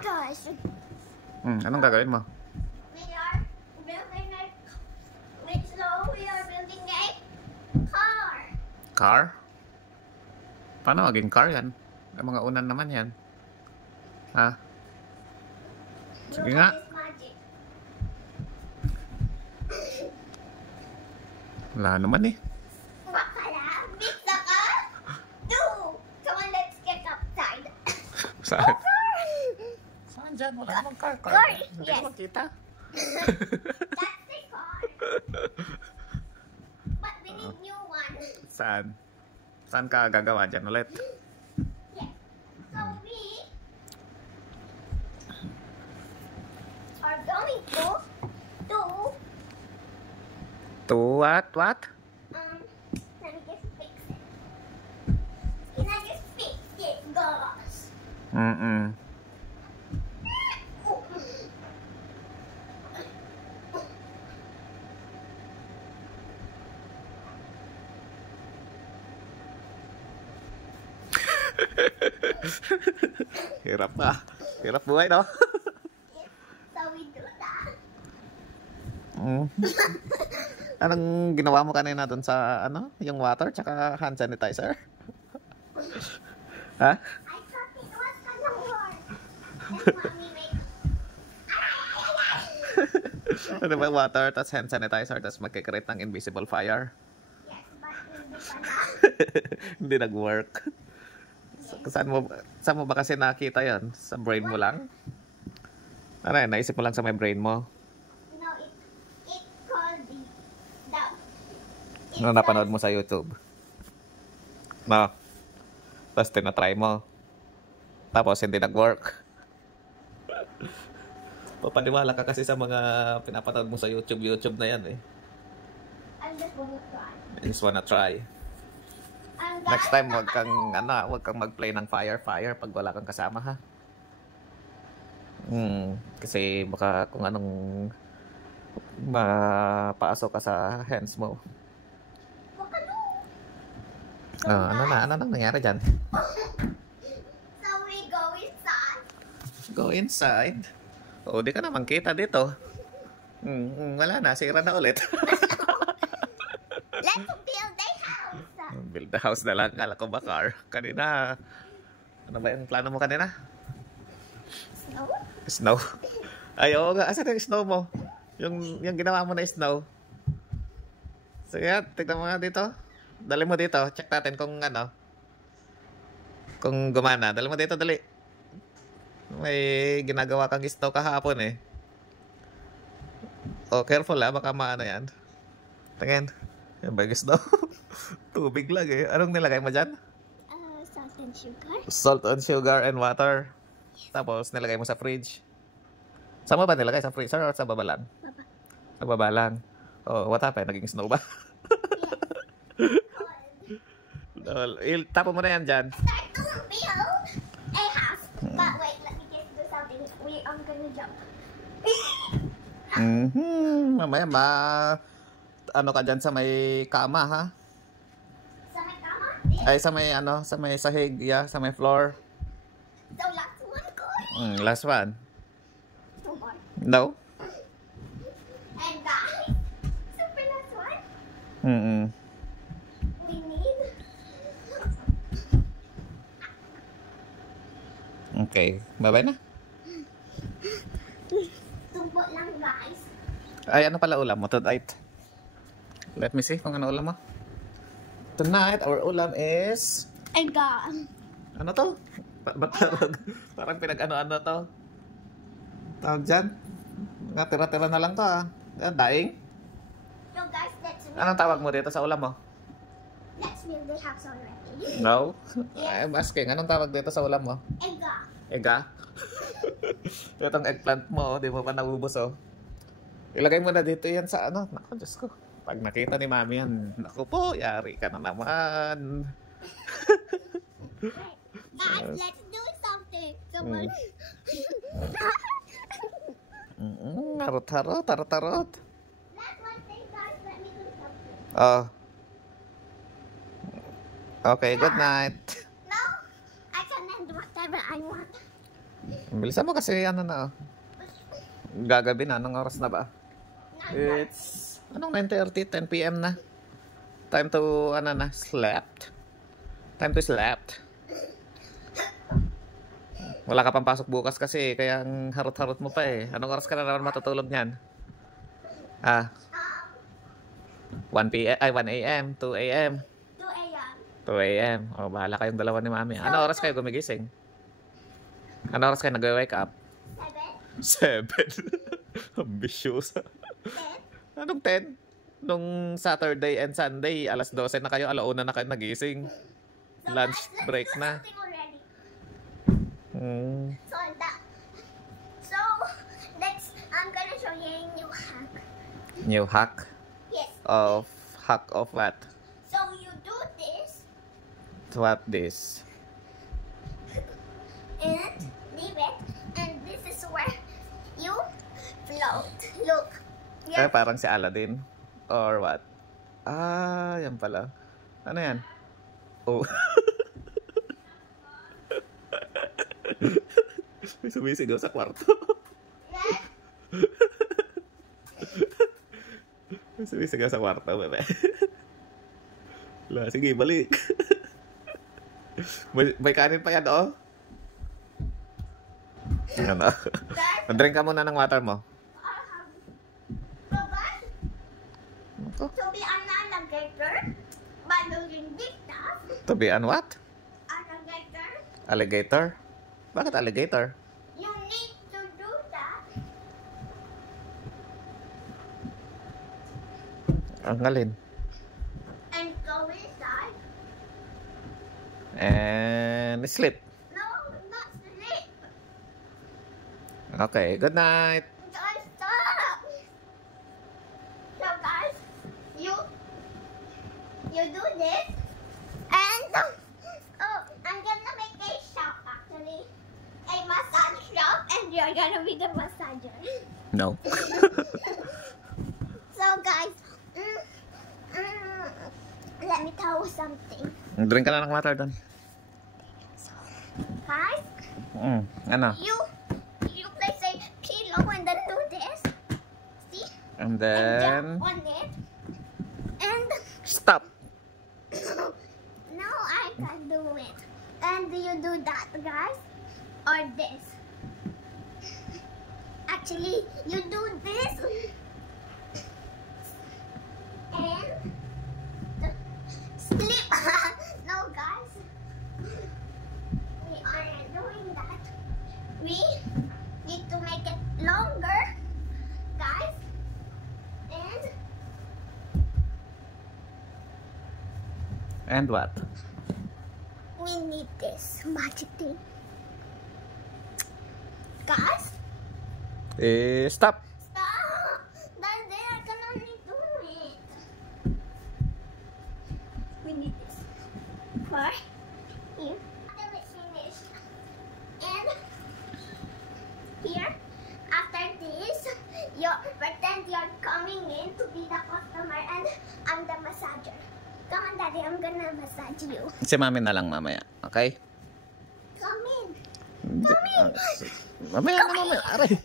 gosh. Anong gagawin mo? We are building a... we are building a car. Car? Paano maging car yan? Ay, mga unan naman yan. Ha? Sige nga. Look at this magic. Wala naman eh. Bakala, pizza ka? Do! Come on, let's get outside. Saan? Saan dyan? Wala namang car. Car, Hindi yes. ko makita. That's the car. But we need new one. Saan? Saan ka gagawa dyan ulit? Yes. So we are going to To what? What? let me just fix it. Can I just fix it, guys? Mm-mm. Hirap na. Hirap buhay, no? So we do that. Anong ginawa mo kanina dun sa, yung water tsaka hand sanitizer? Ha? I thought it was gonna work. And mommy make... Ano ba, water, tas hand sanitizer, tas magkikreate ng invisible fire? Yes, but hindi pa na. Hindi nag-work. Saan mo ba kasi nakita yan? Sa brain mo lang? Ano yun, naisip mo lang sa may brain mo? No, it called the... Ano napanood mo sa YouTube? No. Tapos tinatry mo. Tapos hindi nag-work. Papaniwala ka kasi sa mga pinapanood mo sa YouTube na yan eh. I'm just gonna try. I just wanna try. Next time, wag kang mag-play ng fire pag wala kang kasama, ha? Kasi baka kung anong mapaasok ka sa hands mo. Ano nang nangyari dyan? So we go inside. Go inside? O, di ka naman kita dito. Wala na, sira na ulit. Let's build a house. Build the house na lang, kala ko ba car? Kanina, ano ba yung plano mo kanina? Snow? Snow? Ay, oo nga, asan yung snow mo? Yung ginawa mo na snow. Sige, tignan mo nga dito. Dali mo dito, check natin kung kung gumana. Dali mo dito, dali. May ginagawa kang snow kahapon eh. Oh, careful baka maano yan. Tingin. Yan ba yung snow? Tubig lang eh. Anong nilagay mo dyan? Salt and sugar. Salt and sugar and water. Tapos nilagay mo sa fridge. Saan mo ba nilagay? Sa freezer or sa baba lang? Baba. Sa baba lang. Oh, what happened? Naging snow ba? Tapo mo na yan dyan. Start to build a house. But wait, let me just do something. I'm gonna jump. Mamaya ano ka dyan sa may kama, ha? Sa may kama? Ay, sa may sahig, sa may floor. So last one, good. Last one. Two more. No? And guys, super last one. We need... Okay, bye-bye na. Tubo lang, guys. Ay, ano pala ulam mo tonight? Let me see kung ano ulam mo. Tonight, our ulam is... Ega. Ano to? Ba't tawag? Parang pinag-ano-ano to. Tawag dyan? Nga, tira-tira na lang to, Daing? So guys, Anong tawag mo dito sa ulam mo? let's build the house already. No? I'm asking, anong tawag dito sa ulam mo? Ega. Ega? Itong eggplant mo, di mo pa naubos, Ilagay mo na dito yan sa Naku, Diyos ko. Pag nakita ni Mami yan, naku po, yari ka na naman. Guys, let's do something. Someone... Harot-harot, harot-harot. That's one thing, guys. Let me do something. Oh. Okay, good night. No, I can end whatever I want. Bilisan mo kasi ano na. Gagabi na. Anong oras na ba? It's... Anong 9:30? 10 p.m. na. Time to, ano na, slept. Time to slept. Wala ka pang pasok bukas kasi, kaya ang harot-harot mo pa eh. Anong oras ka na naman matutulog niyan? 1 p.m. Ay, 1 a.m. 2 a.m. 2 a.m. 2 a.m. O, bahala kayong dalawa ni Mami. Ano oras kayo gumigising? Ano oras kayo nag-wake up? 7. 7. Ambisyosa. 10. Anong 10? Nung Saturday and Sunday, alas 12 na kayo, alauna na kayo nagising. So Lunch guys, let's break do na. something already. Hmm. So next, I'm gonna show you a new hack. New hack? Yes. Hack of what? So you do this What this? and leave it, and this is where you float. Look. Ay, parang si Aladdin. Or what? Ah, yan pala. Ano yan? Oh. May sumisigaw sa kwarto. May sumisigaw sa kwarto, bebe. Wala, sige, balik. May kanin pa yan, oh. Ano? Drink ka muna ng water mo. So be an alligator by doing this stuff. To be an what? Alligator. Alligator? Bakit alligator? You need to do that. Ang alin. And go inside. And sleep. No, not sleep. Okay, good night. Guys, stop. So guys, you do this, and I'm gonna make a shop actually, a massage shop, and you're gonna be the massager. No. So guys, let me tell you something. Drink ka na ng water doon. Guys, Ano? you place a pillow and then do this. See? And And then... jump on it. And Stop! now I can do it. And you do that, guys, or this. Actually, you do this. And sleep. No, guys. We aren't doing that. We need to make it longer, guys. And what? We need this magic thing. Guys, Stop! stop! Then they are gonna only do it. We need this. For here. After we finish. And here, after this, you pretend you're coming in to be the customer and I'm the massager. Come on, Daddy, I'm gonna massage you. Si Mami na lang mamaya, okay? Come in. Mamaya na, mamaya. Aray!